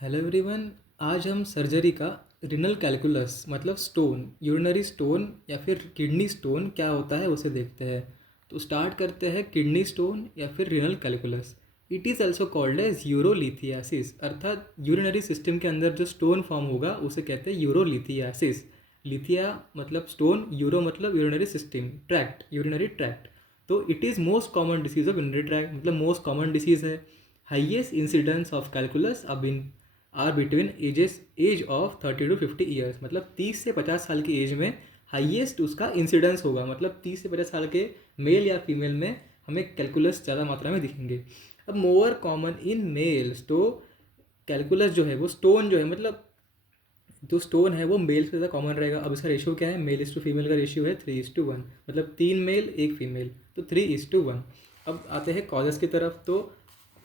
Hello everyone. आज हम surgery का रिनल कैलकुलस मतलब स्टोन, यूरिनरी स्टोन या फिर किडनी स्टोन क्या होता है उसे देखते हैं। तो स्टार्ट करते हैं किडनी स्टोन या फिर renal calculus. It is also called as urolithiasis, अर्थात यूरिनरी सिस्टम के अंदर जो स्टोन फॉर्म होगा उसे कहते हैं यूरोलिथियासिस। लिथिया मतलब स्टोन, यूरो मतलब urinary system, tract urinary tract. तो it is most common disease of urinary tract, मतलब मोस्ट कॉमन डिसीज है। हाइएस्ट इंसिडेंस ऑफ कैलकुलस अब in are between age of 30 to 50 years, मतलब 30 से 50 साल की एज में हाईएस्ट उसका इंसिडेंस होगा। मतलब 30 से 50 साल के मेल या फीमेल में हमें कैलकुलस ज़्यादा मात्रा में दिखेंगे। अब मोर कॉमन इन मेल्स, तो कैलकुलस जो है वो स्टोन जो है, मतलब जो स्टोन है वो मेल से ज़्यादा कॉमन रहेगा। अब इसका रेशियो क्या है, मेल इज टू फीमेल का रेशियो है 3:1, मतलब 3 मेल 1 फीमेल, तो 3:1। अब आते हैं कॉजेस की तरफ। तो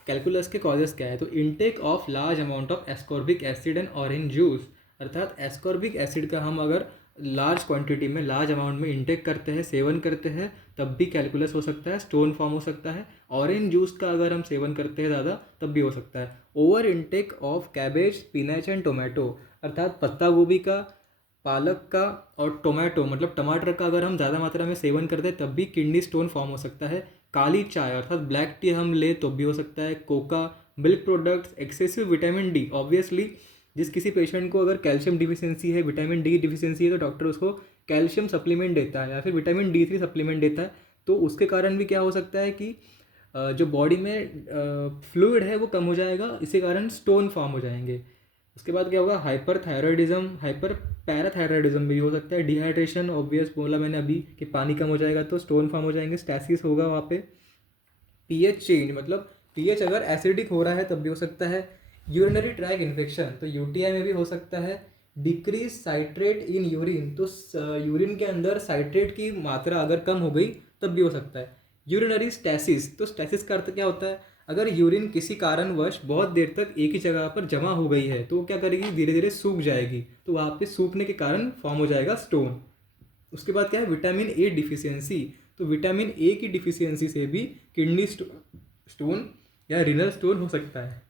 कैलकुलस के कॉजेस क्या है, तो intake of large amount of ascorbic acid and orange juice, अर्थात एस्कॉर्बिक एसिड का हम अगर लार्ज क्वांटिटी में लार्ज अमाउंट में इंटेक करते हैं, सेवन करते हैं, तब भी कैलकुलस हो सकता है, स्टोन फॉर्म हो सकता है। ऑरेंज जूस का अगर हम सेवन करते हैं ज़्यादा तब भी हो सकता है। Over intake of cabbage, spinach and tomato, अर्थात पत्ता गोभी का, पालक का और टोमेटो मतलब टमाटर का अगर हम ज़्यादा मात्रा में सेवन करते हैं तब भी किडनी स्टोन फॉर्म हो सकता है। काली चाय अर्थात ब्लैक टी हम ले तो भी हो सकता है। Coca, milk products, excessive vitamin D, obviously जिस किसी पेशेंट को अगर कैल्शियम डिफिशियंसी है, विटामिन डी डिफिशियंसी है, तो डॉक्टर उसको कैल्शियम सप्लीमेंट देता है या फिर विटामिन D3 सप्लीमेंट देता है। तो उसके कारण भी क्या हो सकता है कि जो बॉडी में फ्लूइड है वो कम हो जाएगा, इसी कारण स्टोन फॉर्म हो जाएंगे। उसके बाद क्या होगा, हाइपर थायरॉयडिज्म, हाइपर पैराथायरॉयडिज्म भी हो सकता है। डिहाइड्रेशन, ऑब्वियस बोला मैंने अभी कि पानी कम हो जाएगा तो स्टोन फॉर्म हो जाएंगे, स्टैसिस होगा वहाँ पे। पीएच चेंज, मतलब पीएच अगर एसिडिक हो रहा है तब भी हो सकता है। यूरिनरी ट्रैक इन्फेक्शन, तो यूटीआई में भी हो सकता है। डिक्रीज साइट्रेट इन यूरिन, तो यूरिन के अंदर साइट्रेट की मात्रा अगर कम हो गई तब भी हो सकता है। यूरिनरी स्टैसिस, तो स्टैसिस का अर्थ क्या होता है, अगर यूरिन किसी कारणवश बहुत देर तक एक ही जगह पर जमा हो गई है तो वो क्या करेगी, धीरे धीरे सूख जाएगी, तो वहाँ पे सूखने के कारण फॉर्म हो जाएगा स्टोन। उसके बाद क्या है, विटामिन ए डिफिशियंसी, तो विटामिन ए की डिफिशियंसी से भी किडनी स्टोन या रिनल स्टोन हो सकता है।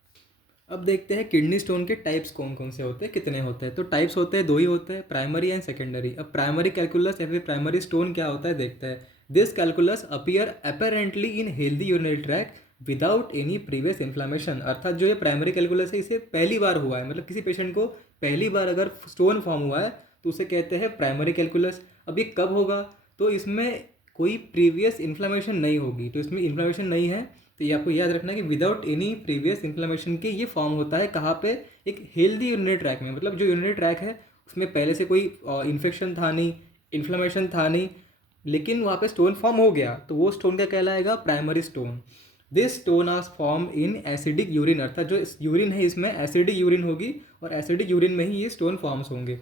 अब देखते हैं किडनी स्टोन के टाइप्स कौन कौन से होते हैं, कितने होते हैं। तो टाइप्स होते हैं, दो ही होते हैं, प्राइमरी एंड सेकेंडरी। अब प्राइमरी कैलकुलस या फिर प्राइमरी स्टोन क्या होता है देखते हैं। This calculus appear apparently in healthy urinary track without any previous inflammation, अर्थात जो ये प्राइमरी कैलकुलस है इसे पहली बार हुआ है, मतलब किसी पेशेंट को पहली बार अगर स्टोन फॉर्म हुआ है तो उसे कहते हैं प्राइमरी कैलकुलस। अब ये कब होगा, तो इसमें कोई प्रीवियस इन्फ्लामेशन नहीं होगी, तो इसमें इन्फ्लामेशन नहीं है, तो ये आपको याद रखना कि विदाउट एनी प्रीवियस इन्फ्लेमेशन के ये फॉर्म होता है कहाँ पे, एक हेल्दी यूरिनरी ट्रैक में, मतलब जो यूरिनरी ट्रैक है उसमें पहले से कोई इन्फेक्शन था नहीं, इन्फ्लेमेशन था नहीं, लेकिन वहाँ पे स्टोन फॉर्म हो गया तो वो स्टोन क्या कहलाएगा, primary stone. This stone are form in acidic urine, अर्थात जो यूरिन है इसमें एसिडिक यूरिन होगी और एसिडिक यूरिन में ही ये स्टोन फॉर्म्स होंगे।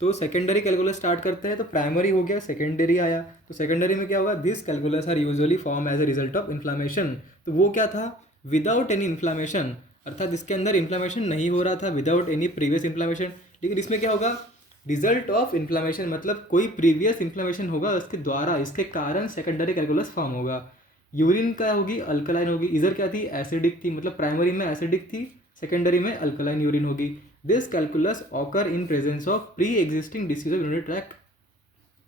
तो सेकेंडरी कैलकुलस स्टार्ट करते हैं, तो प्राइमरी हो गया, सेकेंडरी आया, तो सेकेंडरी में क्या होगा, this calculus are usually form as a result of inflammation, तो वो क्या था, विदाउट एनी इन्फ्लामेशन, अर्थात इसके अंदर इन्फ्लामेशन नहीं हो रहा था, विदाउट एनी प्रीवियस इन्फ्लामेशन। लेकिन इसमें क्या होगा, रिजल्ट ऑफ इन्फ्लामेशन, मतलब कोई प्रीवियस इन्फ्लामेशन होगा उसके द्वारा, इसके कारण सेकेंडरी कैलकुलस फॉर्म होगा। यूरिन क्या होगी, अल्कलाइन होगी, इधर क्या थी, एसिडिक थी, मतलब प्राइमरी में एसिडिक थी, सेकेंडरी में अल्कलाइन यूरिन होगी। This calculus occur in presence of pre existing disease of urinary tract,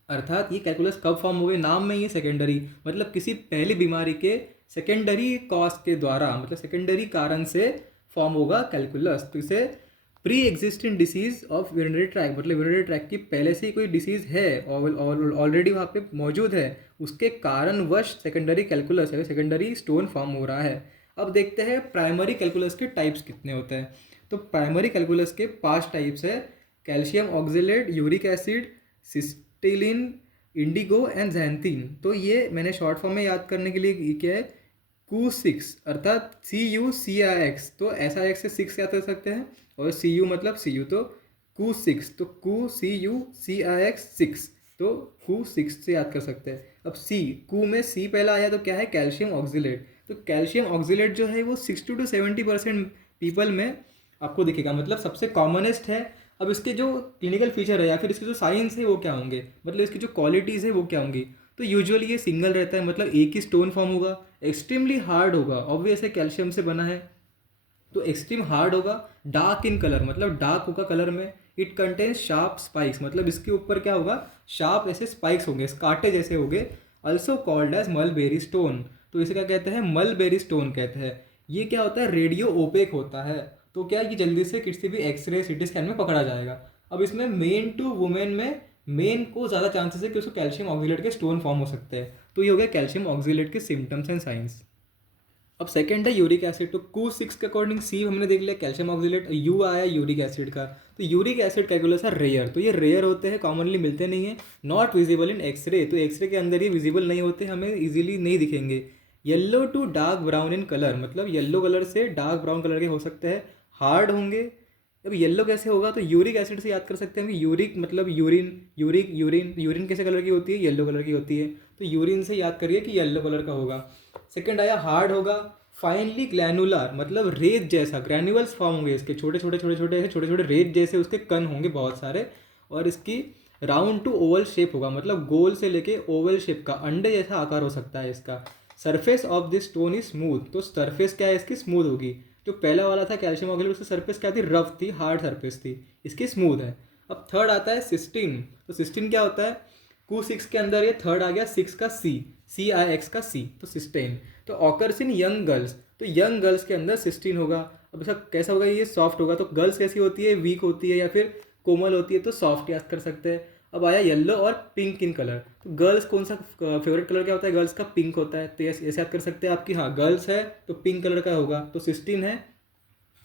अर्थात ये कैलकुलस कब फॉर्म हुए, नाम में ये सेकेंडरी, मतलब किसी पहली बीमारी के सेकेंडरी कॉज के द्वारा, मतलब सेकेंडरी कारण से फॉर्म होगा कैलकुलस। तो इसे pre existing disease of urinary track, मतलब यूरिनरी ट्रैक की पहले से ही कोई डिसीज है और ऑलरेडी वहाँ पे मौजूद है, उसके कारणवश सेकेंडरी कैलकुलस है, सेकेंडरी स्टोन फॉर्म हो रहा है। अब देखते हैं प्राइमरी कैलकुलस के टाइप्स कितने होते हैं। तो प्राइमरी कैलकुलस के 5 टाइप्स है, calcium oxalate, uric acid, cystine, indigo and xanthine. तो ये मैंने शॉर्ट फॉर्म में याद करने के लिए क्या है, Q6, अर्थात CuCix, तो SIX से 6 याद कर सकते हैं, और Cu मतलब Cu, तो Q6, तो QCuCix 6, तो Q6 से याद कर सकते हैं। अब Q में C पहला आया तो क्या है, कैल्शियम ऑक्जिलेट, तो कैल्शियम ऑक्जिलेट जो है वो 60 to 70% पीपल में आपको दिखेगा, मतलब सबसे कॉमनेस्ट है। अब इसके जो क्लिनिकल फीचर है या फिर इसके जो साइंस है वो क्या होंगे, मतलब इसकी जो क्वालिटीज़ है वो क्या होंगी, तो यूजुअली ये सिंगल रहता है, मतलब एक ही स्टोन फॉर्म होगा, एक्सट्रीमली हार्ड होगा, ऑब्वियस है कैल्शियम से बना है, तो एक्सट्रीम हार्ड होगा, डार्क इन कलर मतलब डार्क होगा कलर में, इट कंटेन्स शार्प स्पाइक्स मतलब इसके ऊपर क्या होगा, शार्प ऐसे स्पाइक्स होंगे, कांटे जैसे होंगे, also called as mulberry stone, तो इसे क्या कहते हैं, मलबेरी स्टोन कहते हैं। ये क्या होता है, रेडियो ओपेक होता है, तो क्या है कि जल्दी से किसी भी एक्सरे सिटी स्कैन में पकड़ा जाएगा। अब इसमें मेन टू वुमेन में मेन को ज़्यादा चांसेस है कि उसको कैल्शियम ऑक्सीलेट के स्टोन फॉर्म हो सकते हैं। तो ये हो गया कैल्शियम ऑक्सीलेट के सिम्टम्स एंड साइंस। अब सेकंड है यूरिक एसिड, तो Q6 के अकॉर्डिंग सी हमने देख लिया कैल्शियम ऑक्सीलेट, यू आया यूरिक एसिड का। तो यूरिक एसिड कैलकुलस है रेयर, तो ये रेयर होते हैं, कॉमनली मिलते नहीं है, नॉट विजिबल इन एक्सरे, तो एक्सरे के अंदर ही विजिबल नहीं होते, हमें इजीली नहीं दिखेंगे। Yellow to dark brown in colour मतलब येलो कलर से डार्क ब्राउन कलर के हो सकते हैं, हार्ड होंगे। अब येलो कैसे होगा, तो यूरिक एसिड से याद कर सकते हैं कि यूरिक मतलब यूरिन, यूरिन कैसे कलर की होती है, येलो कलर की होती है, तो यूरिन से याद करिए कि येलो कलर का होगा। सेकंड आया हार्ड होगा, फाइनली ग्लैनुलर मतलब रेत जैसा, ग्रैन्यूल्स फॉर्म होंगे इसके, छोटे छोटे छोटे छोटे छोटे छोटे रेत जैसे उसके कण होंगे बहुत सारे, और इसकी राउंड टू ओवल शेप होगा मतलब गोल से लेके ओवल शेप का अंडे जैसा आकार हो सकता है इसका। Surface of this stone is smooth, तो सरफेस क्या है इसकी, स्मूथ होगी। जो पहला वाला था कैल्शियम ऑक्सीलेट उसकी सरफेस क्या थी, रफ थी, हार्ड सरफेस थी, इसकी स्मूथ है। अब थर्ड आता है सिस्टीन, तो सिस्टीन क्या होता है, Q6 के अंदर ये थर्ड आ गया, 6 का CIX का C, तो सिस्टेन। तो ऑकर्स इन यंग गर्ल्स, तो यंग गर्ल्स के अंदर सिस्टीन होगा। अब इसका कैसा होगा, ये सॉफ्ट होगा, तो गर्ल्स कैसी होती है, वीक होती है या फिर कोमल होती है, तो सॉफ्ट याद कर सकते हैं। अब आया येलो और पिंक इन कलर, तो गर्ल्स कौन सा फेवरेट कलर क्या होता है, गर्ल्स का पिंक होता है, तो ऐसे याद कर सकते हैं आपकी, हाँ गर्ल्स है तो पिंक कलर का होगा, तो सिस्टीन है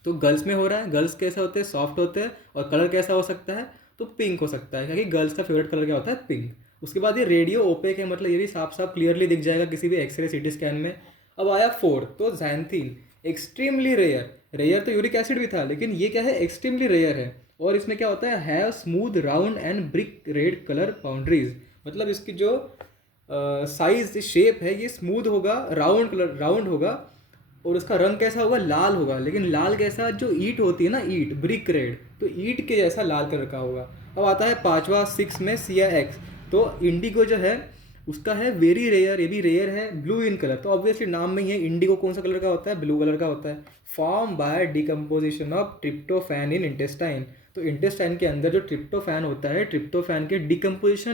तो गर्ल्स में हो रहा है, गर्ल्स कैसा होते हैं, सॉफ्ट होते हैं, और कलर कैसा हो सकता है, तो पिंक हो सकता है, क्योंकि गर्ल्स का फेवरेट कलर क्या होता है, पिंक। उसके बाद ये रेडियो ओपेक है, मतलब ये भी साफ साफ क्लियरली दिख जाएगा किसी भी एक्सरे सिटी स्कैन में। अब आया फोर्थ, तो जैंथीन, एक्सट्रीमली रेयर, रेयर तो यूरिक एसिड भी था, लेकिन ये क्या है, एक्सट्रीमली रेयर है, और इसमें क्या होता है, have smooth round and brick red colour boundaries, मतलब इसकी जो साइज शेप है ये स्मूथ होगा, राउंड कलर राउंड होगा, और उसका रंग कैसा होगा, लाल होगा, लेकिन लाल कैसा, जो ईंट होती है ना, ईंट ब्रिक रेड, तो ईंट के जैसा लाल कलर का होगा। अब आता है पांचवा 6 में CIX, तो इंडिगो जो है उसका है वेरी रेयर, ये भी रेयर है, ब्लू इन कलर, तो ऑब्वियसली नाम में ही है, इंडिगो कौन सा कलर का होता है, ब्लू कलर का होता है। Form by decomposition of tryptophan in intestine, तो इंटेस्टाइन के अंदर जो ट्रिप्टोफैन होता है, ट्रिप्टोफैन के डिकम्पोज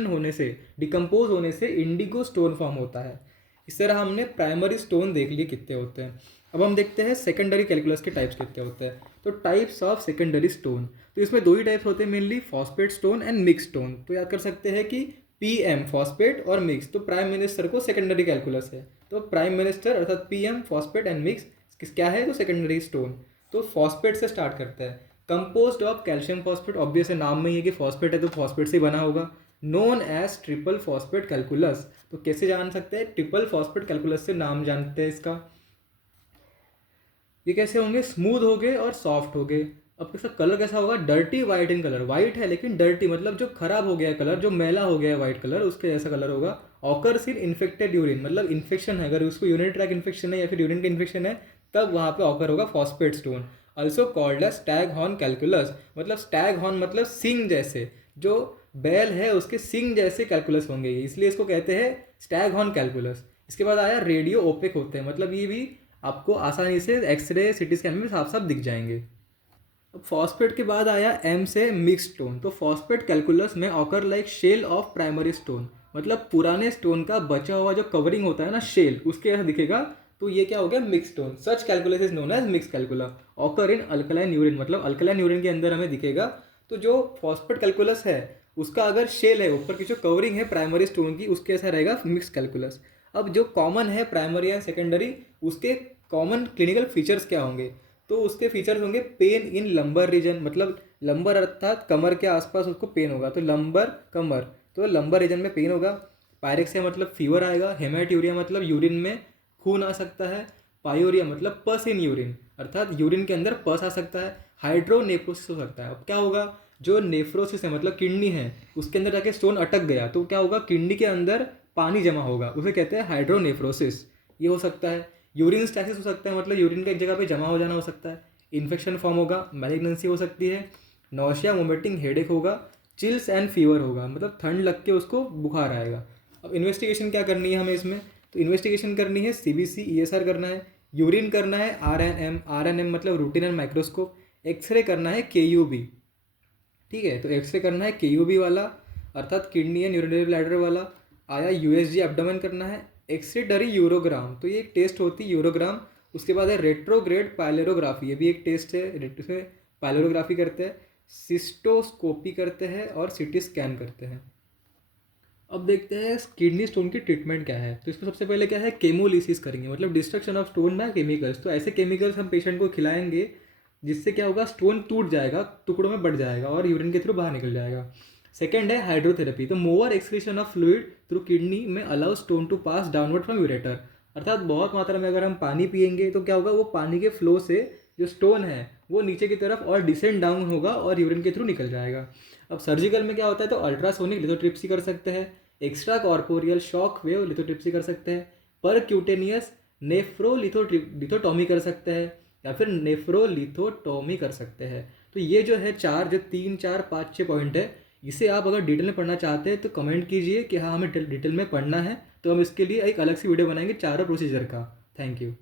होने से इंडिगो स्टोन फॉर्म होता है। इस तरह हमने प्राइमरी स्टोन देख लिए कितने होते हैं। अब हम देखते हैं सेकेंडरी कैलकुलस के टाइप्स कितने होते हैं। तो टाइप्स ऑफ सेकेंडरी स्टोन, तो इसमें दो ही टाइप्स होते हैं mainly, phosphate stone and mix stone. तो याद कर सकते हैं कि PM फॉस्फेट और मिक्स, तो प्राइम मिनिस्टर को सेकेंडरी कैलकुलस है, तो प्राइम मिनिस्टर अर्थात PM फॉस्फेट एंड मिक्स क्या है, तो सेकेंडरी स्टोन। तो फॉस्फेट से स्टार्ट करते हैं, composed of calcium phosphate, obvious है नाम में ही है कि फॉस्फेट है तो फॉस्फेट से बना होगा, known as triple phosphate calculus. तो कैसे जान सकते हैं, ट्रिपल फॉस्फेट कैलकुलस से नाम जानते हैं इसका। ये कैसे होंगे, स्मूथ हो गए और सॉफ्ट हो गए। अब इसका कलर कैसा होगा, dirty white in colour, white है लेकिन डर्टी मतलब जो खराब हो गया है कलर, जो मैला हो गया है वाइट कलर, उसके जैसा कलर होगा। ऑकर्स इन इन्फेक्टेड यूरिन, मतलब इन्फेक्शन है, अगर उसको यूरिन ट्रैक इन्फेक्शन है या फिर यूरिन का इन्फेक्शन है तब वहाँ पे ऑकर होगा phosphate stone. Also called as stag horn calculus, मतलब स्टैग हॉर्न मतलब सिंग जैसे, जो बैल है उसके सिंग जैसे कैलकुलस होंगे, इसलिए इसको कहते हैं स्टैग हॉर्न कैलकुलस। इसके बाद आया रेडियो ओपेक होते हैं, मतलब ये भी आपको आसानी से एक्सरे सिटी स्कैन में साफ साफ दिख जाएंगे। अब फॉस्फेट के बाद आया M से मिक्स स्टोन, तो फॉस्फेट कैलकुलस में occur like shell of primary stone, मतलब पुराने स्टोन का बचा हुआ जो कवरिंग होता है ना शेल, उसके जैसा दिखेगा, तो ये क्या हो गया, mix stone. Such calculus is known as mix calculi, occur in alkaline urine, मतलब अल्कलाइन यूरिन के अंदर हमें दिखेगा। तो जो फॉस्फेट कैलकुलस है उसका अगर शेल है, ऊपर की जो कवरिंग है प्राइमरी स्टोन की, उसके ऐसा रहेगा मिक्स कैलकुलस। अब जो कॉमन है प्राइमरी या सेकेंडरी, उसके कॉमन क्लिनिकल फीचर्स क्या होंगे, तो उसके फीचर्स होंगे पेन इन लंबर रीजन, मतलब लंबर अर्थात कमर के आसपास उसको पेन होगा, तो लंबर कमर, तो लंबर रीजन में पेन होगा। पायरेक्सिया मतलब फीवर आएगा, हेमाटूरिया मतलब यूरिन में खून आ सकता है, पायोरिया मतलब पस इन यूरिन, अर्थात यूरिन के अंदर पस आ सकता है, हाइड्रोनेफ्रोसिस हो सकता है। अब क्या होगा, जो नेफ्रोसिस है मतलब किडनी है उसके अंदर जाके स्टोन अटक गया, तो क्या होगा, किडनी के अंदर पानी जमा होगा, उसे कहते हैं हाइड्रोनेफ्रोसिस, ये हो सकता है। यूरिन स्टैसिस हो सकता है, मतलब यूरिन का एक जगह पे जमा हो जाना हो सकता है। इन्फेक्शन फॉर्म होगा, मैलिग्नेंसी हो सकती है, नौशिया वोमिटिंग हेडेक होगा, चिल्स एंड फीवर होगा, मतलब ठंड लग के उसको बुखार आएगा। अब इन्वेस्टिगेशन क्या करनी है हमें इसमें, तो इन्वेस्टिगेशन करनी है CBC ESR करना है, यूरिन करना है आर एन एम मतलब रूटीन एंड माइक्रोस्कोप, एक्सरे करना है KUB। ठीक है, तो एक्सरे करना है KUB वाला अर्थात किडनी एंड यूरिनरी ब्लैडर वाला। आया USG एब्डोमेन करना है, एक्सरेटरी यूरोग्राम, तो ये एक टेस्ट होती है यूरोग्राम। उसके बाद है रेट्रोग्रेड पायलोरोग्राफी, ये भी एक टेस्ट है, इसमें पायलोरोग्राफी करते हैं, सिस्टोस्कोपी करते हैं और CT स्कैन करते हैं। अब देखते हैं किडनी स्टोन की ट्रीटमेंट क्या है। तो इसमें सबसे पहले क्या है, केमोलिसिस करेंगे, मतलब destruction of stone by chemicals. तो ऐसे केमिकल्स हम पेशेंट को खिलाएंगे जिससे क्या होगा, स्टोन टूट जाएगा, टुकड़ों में बढ़ जाएगा और यूरिन के थ्रू बाहर निकल जाएगा। सेकेंड है हाइड्रोथेरेपी, तो more excretion of fluid through kidney में allow stone to pass downward from ureter, अर्थात बहुत मात्रा में अगर हम पानी पियेंगे तो क्या होगा, वो पानी के फ्लो से जो स्टोन है वो नीचे की तरफ और डिसेंड डाउन होगा और यूरिन के थ्रू निकल जाएगा। अब सर्जिकल में क्या होता है, तो अल्ट्रासोनिक लिथोट्रिप्सी कर सकते हैं, extra corporeal shock wave lithotripsy कर सकते हैं, पर क्यूटेनियस नेफ्रोलिथोटॉमी कर सकते हैं या फिर नेफ्रोलिथोटॉमी कर सकते हैं। तो ये जो है चार, जो 3 4 5 6 पॉइंट है, इसे आप अगर डिटेल में पढ़ना चाहते हैं तो कमेंट कीजिए कि हाँ हमें डिटेल में पढ़ना है, तो हम इसके लिए एक अलग सी वीडियो बनाएंगे चारों प्रोसीजर का। Thank you.